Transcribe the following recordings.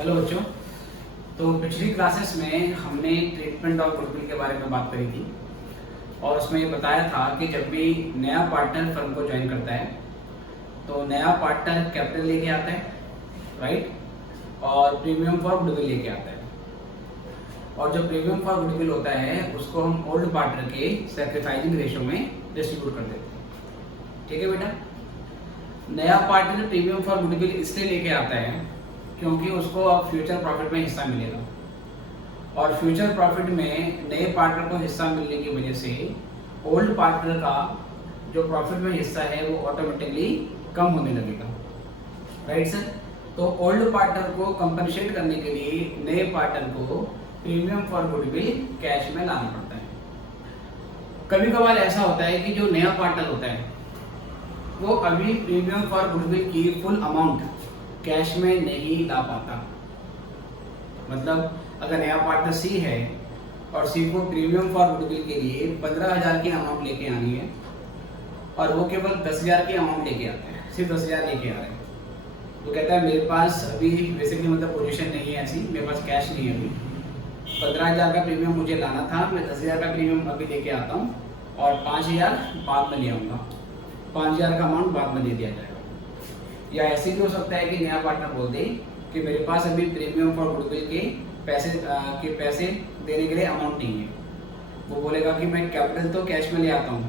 Hello बच्चों। तो पिछली क्लासेस में हमने ट्रीटमेंट ऑफ गुडविल के बारे में बात करी थी और उसमें ये बताया था कि जब भी नया पार्टनर फर्म को ज्वाइन करता है तो नया पार्टनर कैपिटल लेके आता है, राइट, और प्रीमियम फॉर गुडविल लेके आता है। और जो प्रीमियम फॉर गुडविल होता है उसको हम ओल्ड पार्टनर के सैक्रिफाइसिंग रेशो में डिस्ट्रीब्यूट कर देते हैं। ठीक है बेटा। नया पार्टनर प्रीमियम फॉर गुडविल इसलिए लेके आता है क्योंकि उसको अब फ्यूचर प्रॉफिट में हिस्सा मिलेगा और फ्यूचर प्रॉफिट में नए पार्टनर को हिस्सा मिलने की वजह से ओल्ड पार्टनर का जो प्रॉफिट में हिस्सा है वो ऑटोमेटिकली कम होने लगेगा, राइट सर। तो ओल्ड पार्टनर को कंपनसेट करने के लिए नए पार्टनर को प्रीमियम फॉर गुडविल कैश में लाना पड़ता है। कभी कभार ऐसा होता है कि जो नया पार्टनर होता है वो अभी प्रीमियम फॉर गुडविल की फुल अमाउंट कैश में नहीं ला पाता। मतलब अगर नया पार्टनर सी है और सी को प्रीमियम फॉर गुडविल के लिए 15,000 की अमाउंट लेके आनी है और वो केवल 10,000 की अमाउंट लेके आते हैं, सिर्फ 10,000 लेके आ रहे हैं। तो कहता है मेरे पास अभी बेसिकली मतलब पोजीशन नहीं है ऐसी, मेरे पास कैश नहीं है अभी, 15,000 का प्रीमियम मुझे लाना था, मैं 10,000 का प्रीमियम अभी लेके आता हूँ और 5,000 बाद में ले आऊँगा, 5,000 का अमाउंट बाद में दे दिया जाएगा। या ऐसे भी हो सकता है कि नया पार्टनर बोल दे कि मेरे पास अभी प्रीमियम फॉर गुडविल के पैसे देने के लिए अमाउंट नहीं है। वो बोलेगा कि मैं कैपिटल तो कैश में ले आता हूँ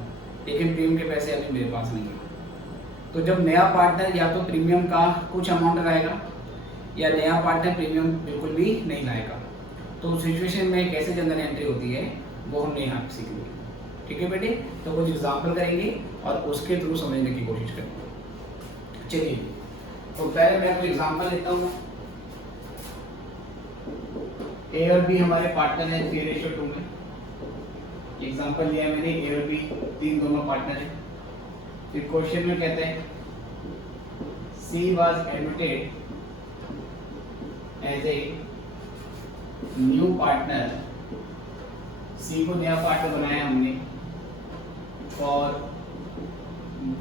लेकिन प्रीमियम के पैसे अभी मेरे पास नहीं है। तो जब नया पार्टनर या तो प्रीमियम का कुछ अमाउंट लाएगा या नया पार्टनर प्रीमियम बिल्कुल भी नहीं लाएगा, तो उस सिचुएशन में कैसे जनरल एंट्री होती है वो हमने यहाँ सीखेंगे। ठीक है बेटे। तो कुछ एग्जाम्पल करेंगे और उसके थ्रू समझने की कोशिश करेंगे। चलिए, तो पहले मैं कोई एग्जांपल लेता हूँ। ए और बी हमारे पार्टनर है 3:2 में। एग्जांपल लिया मैंने, ए और बी तीन दोनों पार्टनर है। फिर क्वेश्चन में कहते हैं C was admitted as a new partner. C को नया पार्टनर बनाया हमने फॉर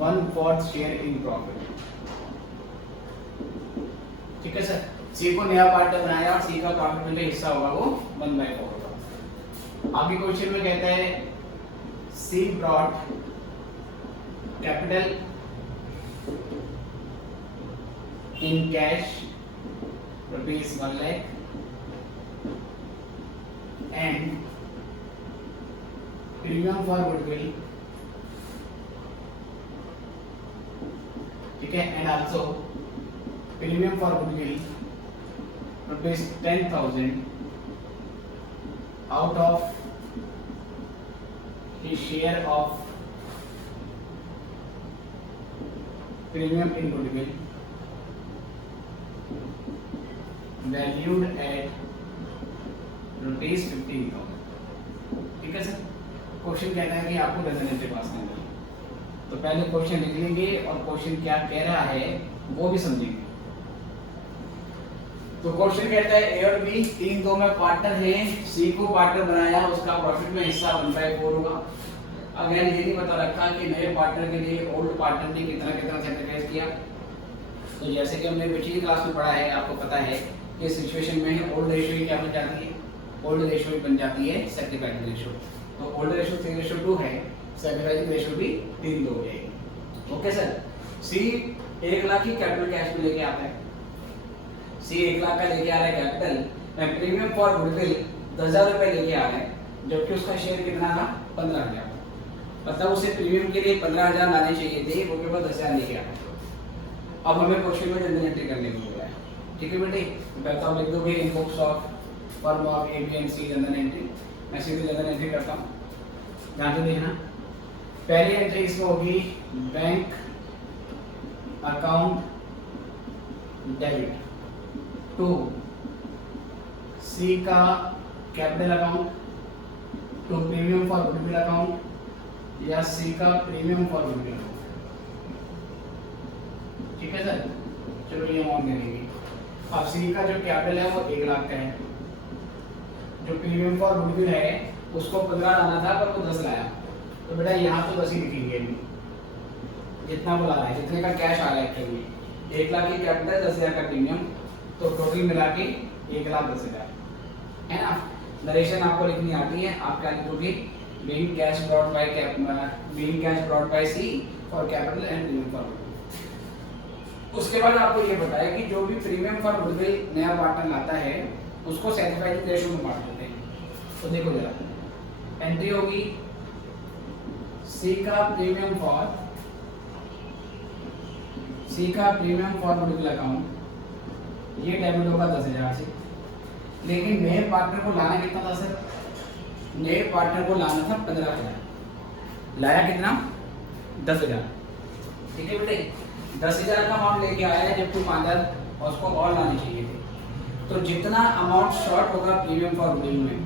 1/4 शेयर इन प्रॉफिट। ठीक है सर। सी को नया पार्टनर बनाया और सी का प्रॉफिट में जो हिस्सा होगा वो 1/4 होगा। आगे क्वेश्चन में कहता है C brought capital in cash ₹1 lakh and premium for goodwill, ठीक है, and also premium for goodwill ₹10,000 out of his share of premium in goodwill valued at ₹15,000। ठीक है सर। क्वेश्चन कहता है कि आपको जनरल एंट्री पास करना है, तो पहले क्वेश्चन लिख लेंगे और क्वेश्चन क्या कह रहा है वो भी समझेंगे। तो क्वेश्चन कहता है ए और बी तीन दो में पार्टनर है, सी को पार्टनर बनाया, उसका प्रॉफिट में हिस्सा 1/4 होगा। अगेन ये नहीं पता रखा कि नए पार्टनर के लिए ओल्ड पार्टनर ने कितना कितना सैक्रिफाइस किया। तो जैसे कि हमने पिछली क्लास में पढ़ा है, आपको पता है कि सिचुएशन में ओल्ड रेशियो क्या बन जाती है, ओल्ड रेशियो बन जाती है सैक्रिफाइस रेशियो। तो ओल्ड रेशियो 3:2 है, सैक्रिफाइस रेशियो भी 3:2 हो जाएगी। Okay sir. सी 1 लाख की कैपिटल कैश में लेके आता है, सी 1 लाख का लेके आ रहा है कैपिटल, मैं प्रीमियम फॉर गुडविल 10,000 रुपए लेके आ रहा है, जबकि उसका शेयर कितना था 15,000। मतलब उसे प्रीमियम के लिए 15,000 लाने चाहिए थे, वो केवल 10,000 लेके आ रहा है। अब हमें क्वेश्चन में जनरल एंट्री करने को बोला है। ठीक है बेटे। बताओ, लिख दो in books of firm of A B and C general entry. मैं सीधी जनरल एंट्री करता हूँ, ध्यान से देखना। पहली एंट्री इसमें होगी bank account debit to C का capital account to premium for goodwill account या सी का प्रीमियम फॉर गुडविल अकाउंट। ठीक है सर। चलो ये अमाउंट करेंगे। अब सी का जो कैपिटल है वो 1 लाख का है, जो प्रीमियम फॉर गुडविल है उसको 15 लाना था पर वो 10 लाया, तो बेटा यहाँ तो 10 ही लिखेंगे, जितना वो लाना है, जितने का कैश आ रहा है एक्चुअली। 1 लाख की कैपिटल, 10,000 का प्रीमियम, तो टोटल मिला के 1,10,000 है ना। नरेशन आपको लिखनी आती है, आप क्या लिखोगे, being cash brought by C for capital and premium for goodwill. उसके बाद आपको ये बताया कि जो भी प्रीमियम फॉर गुडविल नया पार्टनर लाता है उसको 75 रेशियो में बांट देते हैं। तो देखो जरा, एंट्री होगी सी का प्रीमियम फॉर गुडविल अकाउंट, ये डेबिट होगा 10,000 से। लेकिन नए पार्टनर को लाना कितना था सर, नए पार्टनर को लाना था 15,000, लाया कितना 10,000, ठीक है बेटे। 10,000 का अमाउंट लेके आया है, जबकि 5,000 और उसको और लाने चाहिए थे। तो जितना अमाउंट शॉर्ट होगा प्रीमियम फॉर गुडविल में,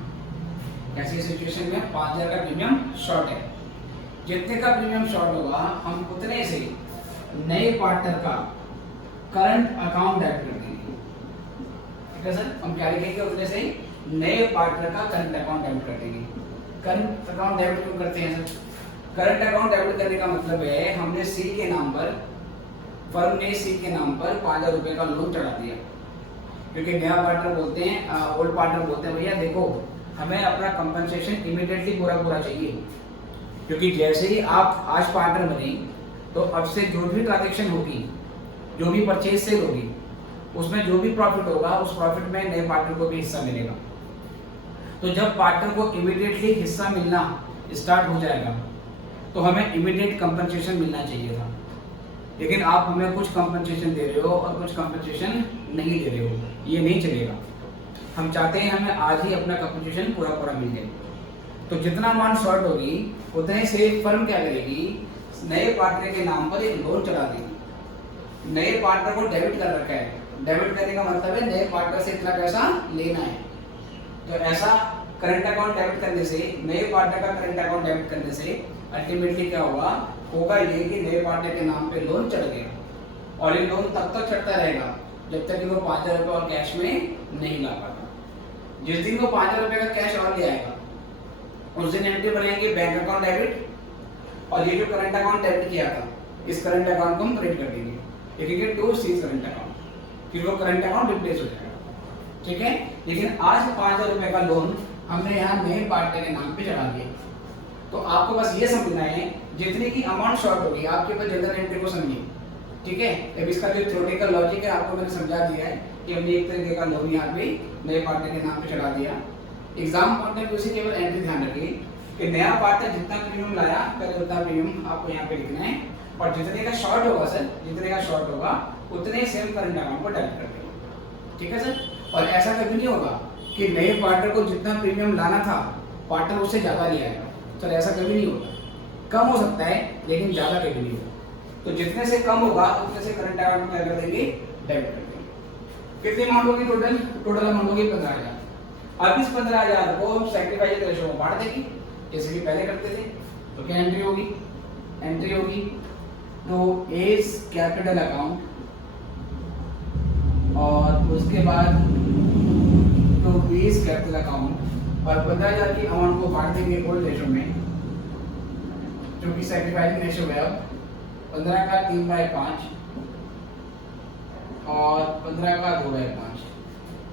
ऐसी सिचुएशन में 5,000 का प्रीमियम शॉर्ट है, जितने का प्रीमियम शॉर्ट होगा हम उतने से नए पार्टनर का करंट अकाउंट डेबिट कर देंगे, ठीक है सर। हम क्या लिखेंगे, उतने से नए पार्टनर का करंट अकाउंट डेबिट कर देंगे। करंट अकाउंट डेबिट क्यों करते हैं सर, करंट अकाउंट डेबिट करने का मतलब है हमने सी के नाम पर, फर्म ने सी के नाम पर 5,000 रुपए का लोन चढ़ा दिया, क्योंकि नया पार्टनर बोलते हैं, ओल्ड पार्टनर बोलते हैं भैया देखो हमें अपना कंपनसेशन इमीडिएटली पूरा चाहिए, क्योंकि जैसे ही आप आज पार्टनर बने तो अब से जो भी ट्रांजेक्शन होगी, जो भी परचेज सेल होगी, उसमें जो भी प्रॉफिट होगा उस प्रॉफिट में नए पार्टनर को भी हिस्सा मिलेगा। तो जब पार्टनर को इमीडिएटली हिस्सा मिलना स्टार्ट हो जाएगा तो हमें इमीडिएट कंपनसेशन मिलना चाहिए था, लेकिन आप हमें कुछ कंपनसेशन दे रहे हो और कुछ कंपनसेशन नहीं दे रहे हो, ये नहीं चलेगा। हम चाहते हैं हमें आज ही अपना कंपनसेशन पूरा मिल जाए। तो जितना अमाउंट शॉर्ट होगी उतने से फर्म क्या करेगी, नए पार्टनर के नाम पर एक लोन चला देगी। नए पार्टनर को डेबिट कर रखा है, डेबिट करने का मतलब है नए पार्टनर से इतना पैसा लेना है। तो ऐसा करंट अकाउंट डेबिट करने से, नए पार्टनर का करंट अकाउंट डेबिट करने से अल्टीमेटली क्या होगा ये कि नए पार्टनर के नाम पे लोन चढ़ गया, और ये लोन तब तक चढ़ता रहेगा जब तक कि वो 5,000 रुपये और कैश में नहीं ला पाता। जिस दिन वो 5,000 रुपये का कैश और ले आएगा उस दिन एंट्री बनाएंगे बैंक अकाउंट डेबिट, और ये जो करंट अकाउंट डेबिट किया था इस करंट अकाउंट को हम क्रेडिट कर देंगे, लिखेंगे टू सी करंट अकाउंट, फिर वो करंट अकाउंट रिप्लेस हो जाएगा, ठीक है। लेकिन आज 5,000 रुपये का लोन हमने यहाँ नए पार्टनर के नाम पे चढ़ा दिया। तो आपको बस ये समझना है, जितनी की अमाउंट शॉर्ट होगी आपके ऊपर जनरल एंट्री को समझिए, ठीक है। अब इसका जो थ्योरेटिकल लॉजिक है आपको मैंने समझा दिया है कि हमने एक तरीके का लोन यहाँ पे नए पार्टनर के नाम पे चढ़ा दिया। एग्जाम पॉइंट ऑफ व्यू से केवल एंट्री ध्यान रखिए कि नया पार्टनर जितना प्रीमियम लाया पहले उतना प्रीमियम आपको यहाँ पे लिखना है, और जितने का शॉर्ट होगा सर, जितने का शॉर्ट होगा उतने सेम करंट अकाउंट को डेबिट कर देंगे, ठीक है सर। और ऐसा कभी नहीं होगा कि नए पार्टनर को जितना प्रीमियम लाना था पार्टनर उससे ज़्यादा नहीं आएगा, सर ऐसा कभी नहीं होगा। कम हो सकता है लेकिन ज़्यादा कभी नहीं होगा। तो जितने से कम होगा उतने से करंट अकाउंट में कर देंगे, डेबिट कर देंगे। कितनी अमाउंट होगी टोटल अमाउंट होगी 15,000। अब इस 15,000 को हम सैक्रिफाइस रेशियो में बांट देंगे जैसे कि पहले करते थे। तो क्या एंट्री होगी तो एज कैपिटल अकाउंट, और उसके बाद तो बीस कैपिटल अकाउंट, और 15,000 की अमाउंट को बांट देंगे ओल्ड रेशियो में, जो कि सैक्रिफाइसिंग रेशियो है। अब 15 का 3/5 और 15 का 2/5,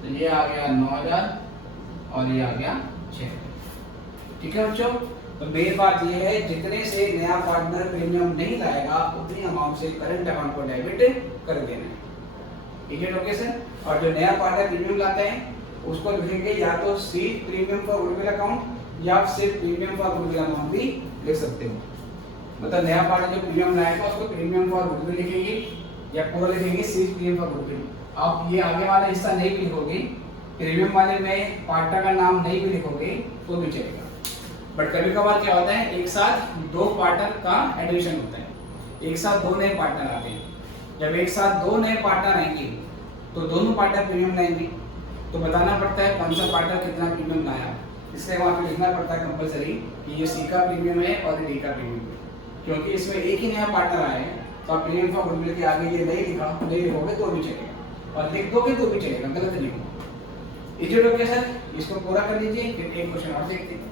तो ये आ गया 9,000 और ये आ गया 6,000, ठीक है बच्चों। तो मेरी बात ये है, जितने से नया पार्टनर प्रीमियम नहीं लाएगा उतनी अमाउंट से करंट अकाउंट को डेबिट कर देना है, ठीक है ओके सर। और जो नया पार्टनर प्रीमियम लाता है उसको लिखेंगे या तो सी प्रीमियम फॉर गुडविल अकाउंट या सिर्फ प्रीमियम फॉर गुडविल अमाउंट भी लिख सकते हो। मतलब नया पार्टनर जो प्रीमियम लाएगा उसको प्रीमियम फॉर गुडविल लिखेंगे या पूरा लिखेंगे सी प्रीमियम फॉर गुडविल। आप ये आगे वाला हिस्सा नहीं भी लिखोगे, प्रीमियम वाले में पार्टनर का नाम नहीं भी लिखोगे तो भी चलेगा। बट कभी कभार क्या होता है, एक साथ दो पार्टनर का एडिशन होता है, एक साथ दो नए पार्टनर आते हैं। जब एक साथ दो नए पार्टनर आएंगे तो दोनों पार्टनर प्रीमियम लाएंगे, तो बताना पड़ता है कौन सा पार्टनर कितना प्रीमियम लाया। इसलिए वहाँ पे लिखना पड़ता है कंपलसरी कि ये सी का प्रीमियम है और डी का प्रीमियम है, क्योंकि इसमें एक ही नया पार्टनर आया है। तो आप प्रीमियम फॉर गुडविल के आगे ये नहीं लिखोगे तो भी चलेगा, और लिख दोगे तो भी चलेगा, गलत नहीं होगा। इजी ओके सर, इसको पूरा कर लीजिए, फिर एक क्वेश्चन और देखते हैं।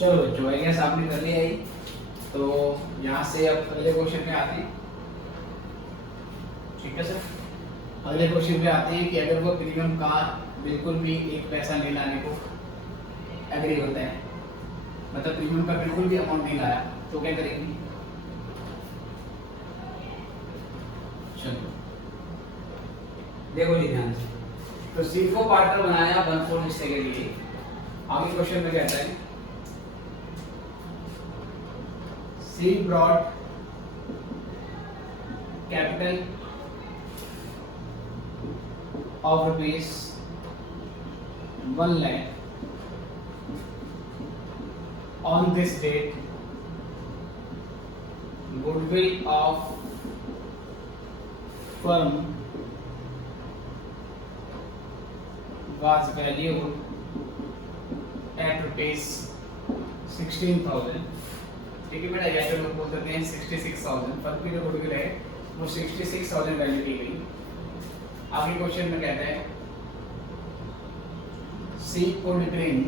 चलो बच्चों, आई गेस आपने कर लिया है। तो यहाँ से अब अगले क्वेश्चन पे आते हैं। ठीक है सर, अगले क्वेश्चन पे आते हैं कि अगर वो प्रीमियम का बिल्कुल भी एक पैसा नहीं लाने को एग्री होता है, मतलब प्रीमियम का बिल्कुल भी अमाउंट नहीं लाया, तो क्या करेंगे? चलो देखो जी ध्यान से। तो सी को पार्टनर बनाया 1/4 हिस्से के लिए। आगे क्वेश्चन में कहता है C brought capital of rupees 1 lakh on this date. Goodwill of firm was valued at rupees 16,000. ठीक है बेटा, या तो लोग बोल देते हैं 66,000। फर्म की जो गुडविल है वो 66,000 वैल्यू की गई। आगे क्वेश्चन में कहता है सी could bring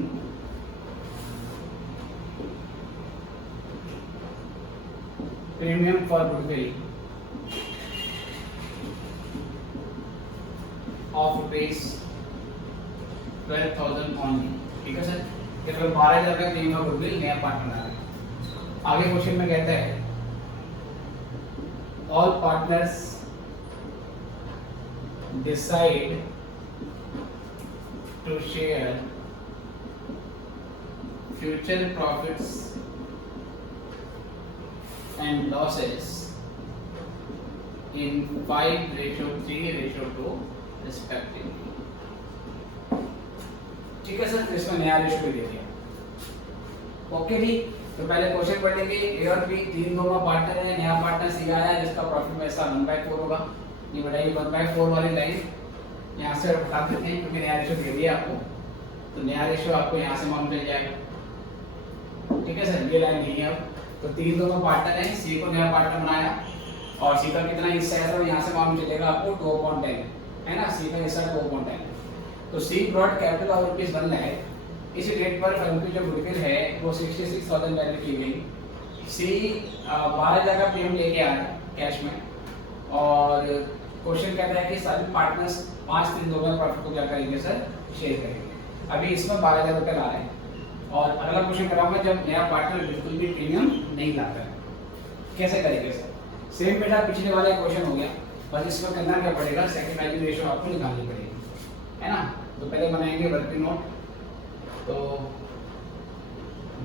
premium for goodwill of rupees 12,000 only। ठीक है सर, ये फिर 12,000 का प्रीमियम ऑफ गुडविल नया पार्टनर आ रहा है। आगे क्वेश्चन में कहता है all partners decide to share future profits and losses in 5:3:2 respectively. ठीक है सर, इसमें नया रेशियो दे दिया। ओके जी, तो पहले क्वेश्चन पढ़ लेंगे। ए और बी तीन दोनों पार्टनर है, नया पार्टनर सी आया है जिसका प्रॉफिट में हिस्सा 1/4 होगा। ये बताइए 1/4 वाली लाइन यहाँ से बता देते हैं क्योंकि नया रेशियो दे दिया आपको, तो नया रेशियो आपको यहाँ से मालूम चल जाएगा। ठीक है सर, ये लाइन नहीं है अब। तो तीन दोनों पार्टनर है, सी को नया पार्टनर बनाया और सी का कितना हिस्सा है तो यहाँ से मालूम चलेगा आपको 2/10 है ना, सी का हिस्सा 2/10। तो C brought capital of rupees 1 lakh। इस डेट पर फर्म की जो गुडविल है वो 66,000 वैल्यू की गई। सी 12,000 का प्रीमियम लेके आ रहा है कैश में, और क्वेश्चन कहता है कि सभी पार्टनर्स 5/3 में प्रॉफिट को क्या करेंगे सर, शेयर करेंगे। अभी इसमें 12,000 रुपये ला रहे हैं। और अगला क्वेश्चन कराऊंगा जब नया पार्टनर बिल्कुल भी प्रीमियम नहीं लाता है, कैसे करेंगे सर? सेम बेटा पिछले वाला क्वेश्चन हो गया, बस इसमें करना क्या पड़ेगा, सेकेंड रेशियो आपको निकालनी पड़ेगी, है ना। तो पहले बनाएंगे वर्किंग नोट। तो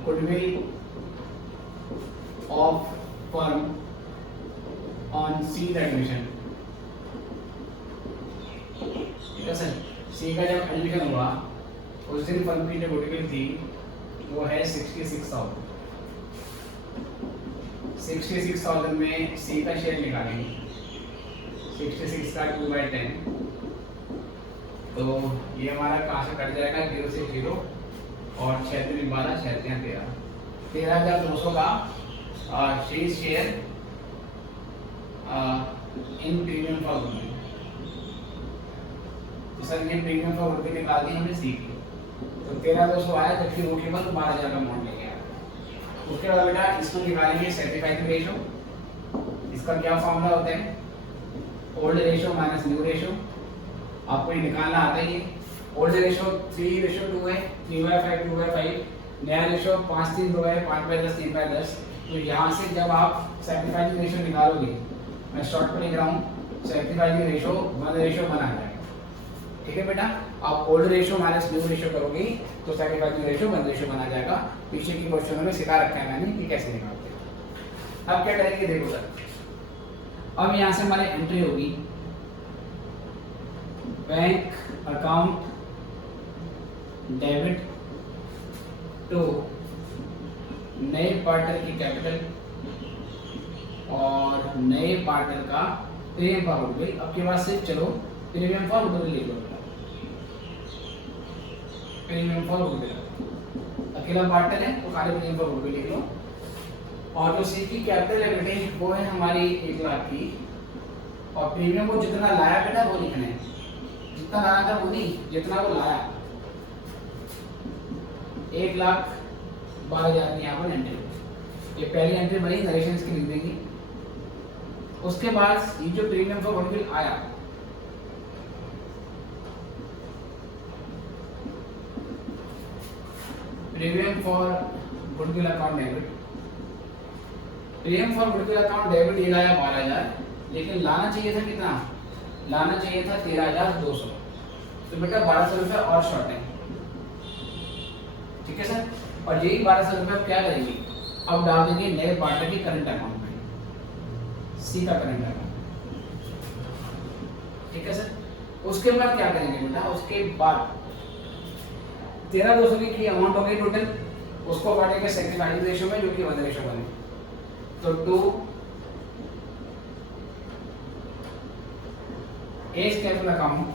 goodwill of firm on see the admission. ठीक है सर, सी का जब एडमिशन हुआ उस दिन फर्म की जो गुडविल थी वो है 66,000। 66,000 में सी का शेयर निकालेंगे, 66 का 2/10। तो ये हमारा कहाँ से कट जाएगा, 0 से 0 और 6×3 12, 6×3 13, 13,200 का she share in premium for goodwill. तो सर ये प्रीमियम फॉर गुडविल निकाल दी हमने सी की, तो 13,200 आया, जबकि वो केवल 12,000 का अमाउंट लेके आया। उसके बाद बेटा इसको निकालेंगे सेटिफाइड रेशियो। इसका क्या फॉर्मूला होता है, old ratio minus new ratio. आपको ये निकालना आता ही है। ओल्ड रेशियो 3:2 है, 3/5 2/5। नया रेशियो 5/3 है, 5/10 3/10। तो यहाँ से जब आप सेटिफाइड रेशियो निकालोगे, मैं शॉर्ट में लिख रहा हूँ, सेटिफाइड रेशियो 1:1 आ जाएगा। ठीक है बेटा, आप old ratio minus new ratio करोगे तो सेटिफाइड रेशियो 1:1 आ जाएगा। पीछे की क्वेश्चनों में सिखा रखा है मैंने कि कैसे निकालते हैं। अब क्या करेंगे देखो सर, अब यहाँ से हमारी एंट्री होगी बैंक अकाउंट डेबिट टू नए पार्टनर की कैपिटल और नए पार्टनर का प्रीमियम फॉर गुडविल। अब के बाद से चलो प्रीमियम फॉर गुडविल लिख लो, प्रीमियम फॉर गुडविल। अकेला पार्टनर है तो खाली प्रीमियम फॉर गुडविल लिख लो। और जो सी की कैपिटल है बेटे वो है हमारी 1 लाख की, और प्रीमियम को जितना लाया बेटा वो लिखना है, जितना लाया था वो नहीं, जितना वो लाया। 1 लाख 12,000 की यहाँ पर एंट्री, ये पहली एंट्री बनी, नरेशन की लिख देंगे। उसके बाद ये जो प्रीमियम फॉर गुडविल आया, premium for goodwill account debit, premium for goodwill account debit ये लाया 12,000, लेकिन लाना चाहिए था कितना, लाना चाहिए था 13,200, तो बेटा 1,200 रुपये और शॉर्ट है, ठीक है सर। और यही 1,200 रुपये क्या करेंगे, अब डाल देंगे नए पार्टनर के करंट अकाउंट में, सी का करंट अकाउंट, ठीक है सर। उसके बाद क्या करेंगे बेटा, उसके बाद 13,200 की अमाउंट हो गई टोटल, उसको बांटेंगे सेक्रीफाइस रेशियो में, जो कि 1:1 है। तो 2 एज कैपिटल अकाउंट